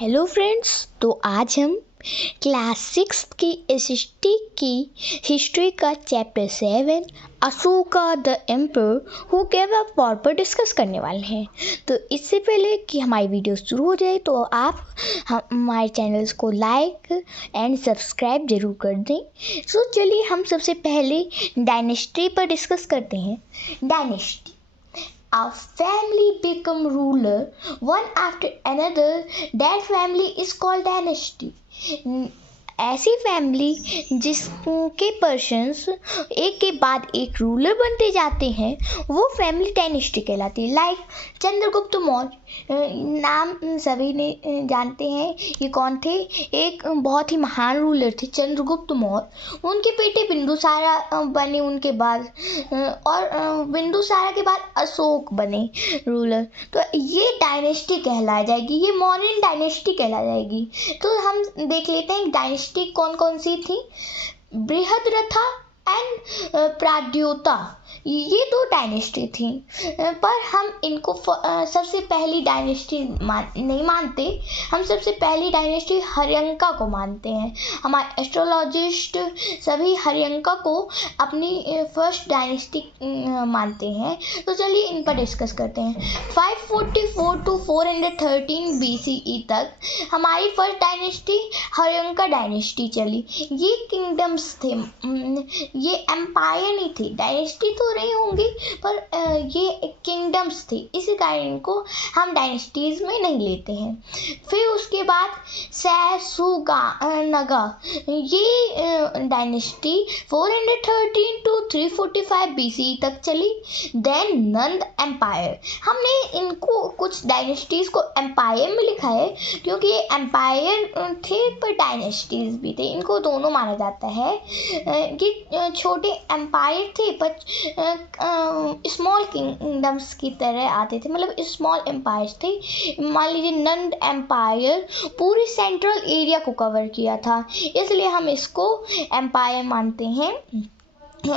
Hello friends, तो आज हम क्लास 6 की एसएसटी की हिस्ट्री का chapter 7 Ashoka the emperor who gave up war पर डिस्कस करने वाले हैं। तो इससे पहले कि हमारी वीडियो शुरू हो जाए तो आप हमारे चैनल्स को लाइक एंड सब्सक्राइब जरूर कर दें। सो चलिए हम सबसे पहले डायनेस्टी पर डिस्कस करते हैं। Dynasty, a family become ruler one after another. That family is called dynasty. ऐसी फैमिली जिसके पर्सन्स एक के बाद एक रूलर बनते जाते हैं वो फैमिली डायनेस्टी कहलाती है। लाइक चंद्रगुप्त मौर्य, नाम सभी ने जानते हैं ये कौन थे। एक बहुत ही महान रूलर थे चंद्रगुप्त मौर्य। उनके बेटे बिंदुसारा बने उनके बाद, और बिंदुसारा के बाद अशोक बने रूलर। तो ये डायनेस्टी कहलाई जाएगी, ये मौर्यन डायनेस्टी कहलाई जाएगी। तो हम देख लेते हैं डायनेस्टी कौन कौन सी थी। बृहद्रथा एंड प्राग्योता, ये दो डायनेस्टी थी, पर हम इनको सबसे पहली डायनेस्टी नहीं मानते। हम सबसे पहली डायनेस्टी हर्यंका को मानते हैं। हमारे एस्ट्रोलॉजिस्ट सभी हर्यंका को अपनी फर्स्ट डायनेस्टी मानते हैं। तो चलिए इन पर डिस्कस करते हैं। 544 to 413 BCE तक हमारी फर्स्ट डायनेस्टी हर्यंका डायनेस्टी चली। ये किंगडम्स थे, ये एम्पायर नहीं थी। डायनेस्टी तो रही होंगी पर ये किंगडम्स थे, इसी कारण इनको हम डायनेस्टीज में नहीं लेते हैं। फिर उसके बाद सैसुगानगा, ये डायनेस्टी 413 to 345 BCE तक चली। देन नंद एम्पायर, हमने इनको कुछ डायनेस्टीज को एम्पायर में लिखा है क्योंकि ये एम्पायर थे पर डायनेस्टीज भी थे, इनको दोनों माना जाता है। ये छोटे एम्पायर थे पर स्मॉल किंगडम्स की तरह आते थे, मतलब स्मॉल एम्पायर्स थे। मान लीजिए नंद एम्पायर पूरी सेंट्रल एरिया को कवर किया था, इसलिए हम इसको एम्पायर मानते हैं।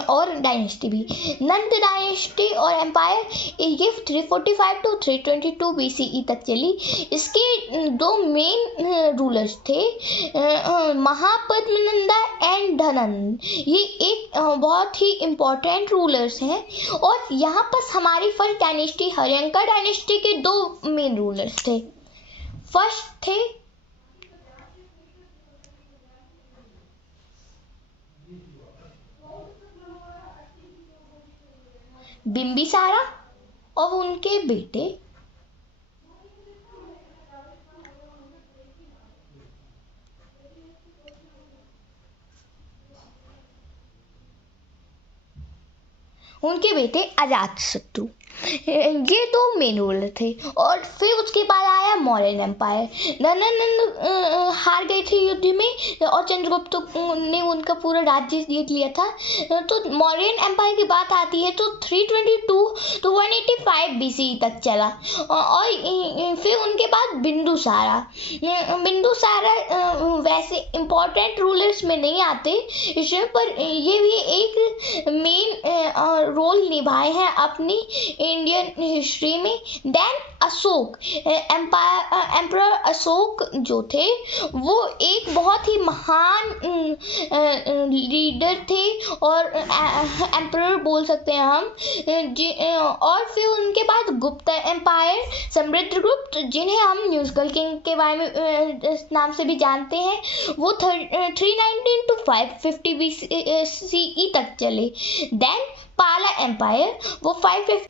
और डायनेस्टी भी नंद डायनेस्टी और एम्पायर ये 345 to 322 BCE तक चली। इसके दो मेन रूलर्स थे, महापद्मनंदा एंड धनंद। ये एक बहुत ही इम्पोर्टेंट रूलर्स हैं। और यहाँ पर हमारी फर्स्ट डायनेस्टी हर्यंका डायनेस्टी के दो मेन रूलर्स थे। फर्स्ट थे बिंबिसारा और उनके बेटे अजातशत्रु। ये दो मेन रूलर थे। और फिर उसके बाद आया मौर्यन एम्पायर। नंद हार गए थे युद्ध में और चंद्रगुप्त ने उनका पूरा राज्य जीत लिया था। तो मौर्यन एम्पायर की बात आती है तो 322 to 185 BCE तक चला। और फिर उनके बाद बिंदुसारा वैसे इम्पोर्टेंट रूलर्स में नहीं आते इसमें, पर ये भी एक मेन रोल निभाए हैं अपनी इंडियन हिस्ट्री में। देन अशोक एम्परर अशोक जो थे वो एक बहुत ही महान लीडर थे और एम्परर बोल सकते हैं हम। और फिर उनके बाद गुप्त एम्पायर, समुद्रगुप्त, जिन्हें हम म्यूजिकल किंग के बारे में नाम से भी जानते हैं, वो 319 to 550 BCE तक चले। देन पाला एम्पायर, वो 550